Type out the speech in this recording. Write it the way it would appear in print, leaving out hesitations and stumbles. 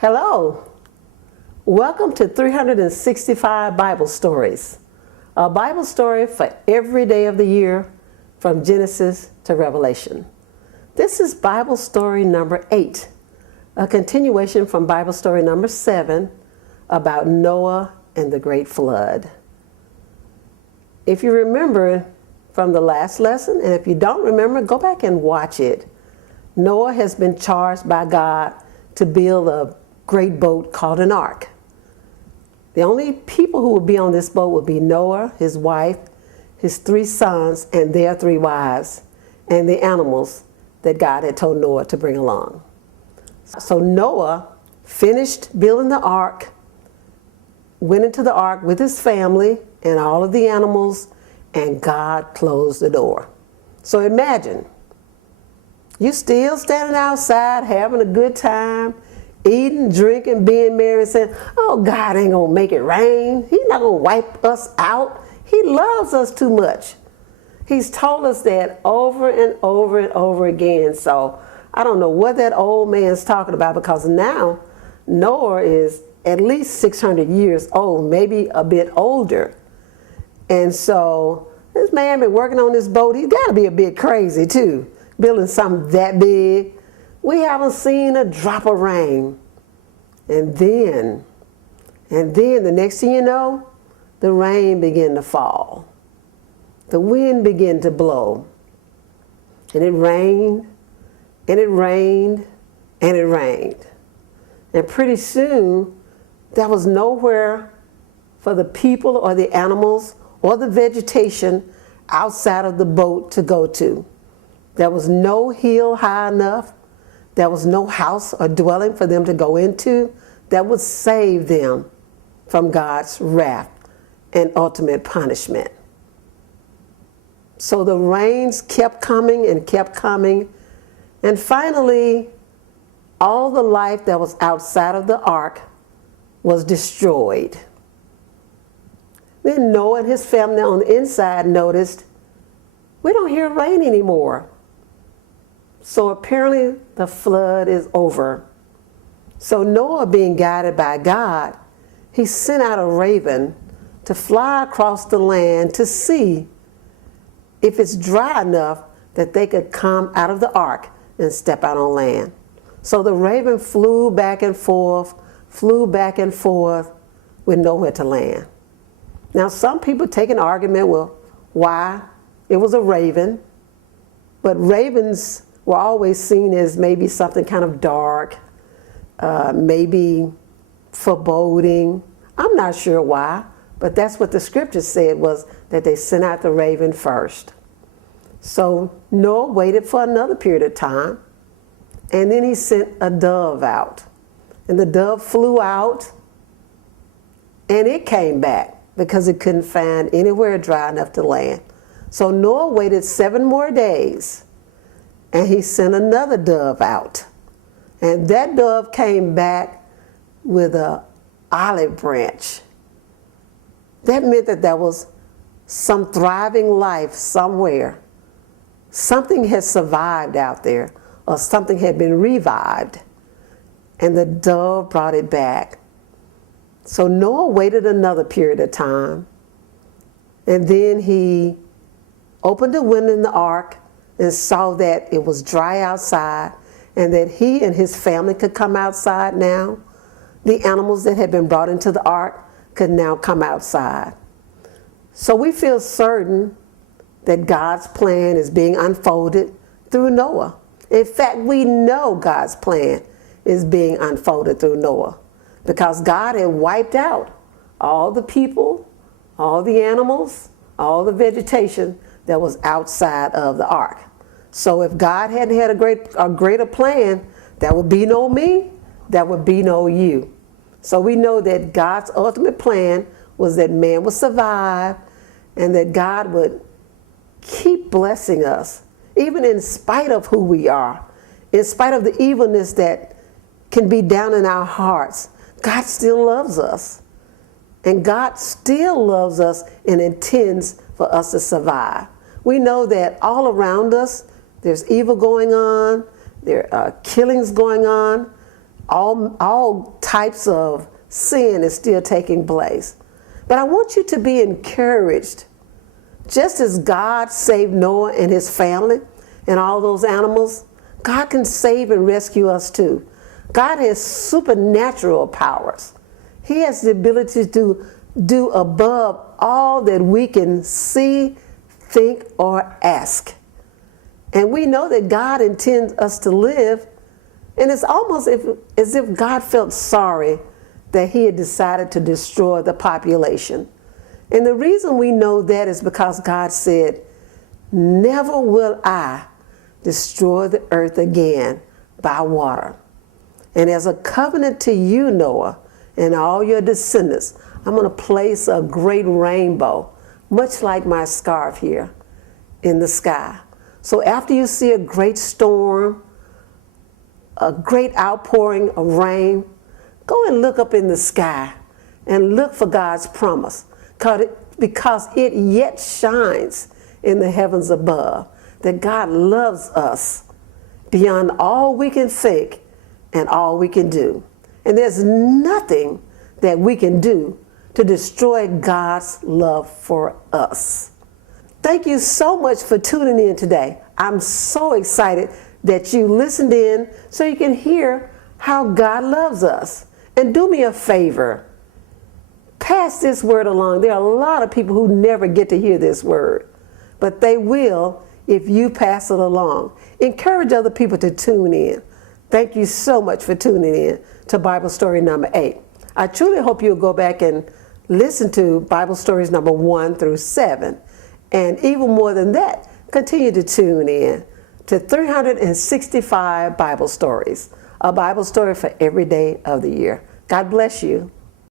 Hello, welcome to 365 Bible Stories, a Bible story for every day of the year from Genesis to Revelation. This is Bible story number 8, a continuation from Bible story number 7 about Noah and the great flood. If you remember from the last lesson, and if you don't remember, go back and watch it. Noah has been charged by God to build a great boat called an ark. The only people who would be on this boat would be Noah, his wife, his 3 sons, and their 3 wives, and the animals that God had told Noah to bring along. So Noah finished building the ark, went into the ark with his family and all of the animals, and God closed the door. So imagine, you still standing outside having a good time, eating, drinking, being merry, saying, oh, God ain't gonna make it rain. He's not gonna wipe us out. He loves us too much. He's told us that over and over and over again. So I don't know what that old man's talking about, because now Noah is at least 600 years old, maybe a bit older. And so this man been working on this boat. He's got to be a bit crazy too, building something that big. We haven't seen a drop of rain. And then the next thing you know, the rain began to fall. The wind began to blow. And it rained, and it rained, and it rained. And pretty soon, there was nowhere for the people or the animals or the vegetation outside of the boat to go to. There was no hill high enough. There was no house or dwelling for them to go into that would save them from God's wrath and ultimate punishment. So the rains kept coming and kept coming, and finally, all the life that was outside of the ark was destroyed. Then Noah and his family on the inside noticed, we don't hear rain anymore. So apparently the flood is over. So Noah, being guided by God, he sent out a raven to fly across the land to see if it's dry enough that they could come out of the ark and step out on land. So the raven flew back and forth with nowhere to land. Now some people take an argument, well, why? It was a raven, but ravens were always seen as maybe something kind of dark, maybe foreboding. I'm not sure why, but that's what the scripture said, was that they sent out the raven first. So Noah waited for another period of time, and then he sent a dove out. And the dove flew out, and it came back because it couldn't find anywhere dry enough to land. So Noah waited 7 more days, and he sent another dove out. And that dove came back with an olive branch. That meant that there was some thriving life somewhere. Something had survived out there, or something had been revived. And the dove brought it back. So Noah waited another period of time. And then he opened a window in the ark and saw that it was dry outside, and that he and his family could come outside now. The animals that had been brought into the ark could now come outside. So we feel certain that God's plan is being unfolded through Noah. In fact, we know God's plan is being unfolded through Noah, because God had wiped out all the people, all the animals, all the vegetation that was outside of the ark. So if God hadn't had a greater plan, there would be no me, there would be no you. So we know that God's ultimate plan was that man would survive, and that God would keep blessing us, even in spite of who we are, in spite of the evilness that can be down in our hearts. God still loves us. And God still loves us and intends for us to survive. We know that all around us, there's evil going on, there are killings going on, all types of sin is still taking place. But I want you to be encouraged. Just as God saved Noah and his family and all those animals, God can save and rescue us too. God has supernatural powers. He has the ability to do above all that we can see, think, or ask. And we know that God intends us to live, and it's almost as if God felt sorry that he had decided to destroy the population. And the reason we know that is because God said, "Never will I destroy the earth again by water. And as a covenant to you, Noah, and all your descendants, I'm going to place a great rainbow, much like my scarf here, in the sky. So after you see a great storm, a great outpouring of rain, go and look up in the sky and look for God's promise, because it yet shines in the heavens above, that God loves us beyond all we can think and all we can do. And there's nothing that we can do to destroy God's love for us." Thank you so much for tuning in today. I'm so excited that you listened in so you can hear how God loves us. And do me a favor, pass this word along. There are a lot of people who never get to hear this word, but they will if you pass it along. Encourage other people to tune in. Thank you so much for tuning in to Bible story number 8. I truly hope you'll go back and listen to Bible stories number 1 through 7. And even more than that, continue to tune in to 365 Bible stories, a Bible story for every day of the year. God bless you.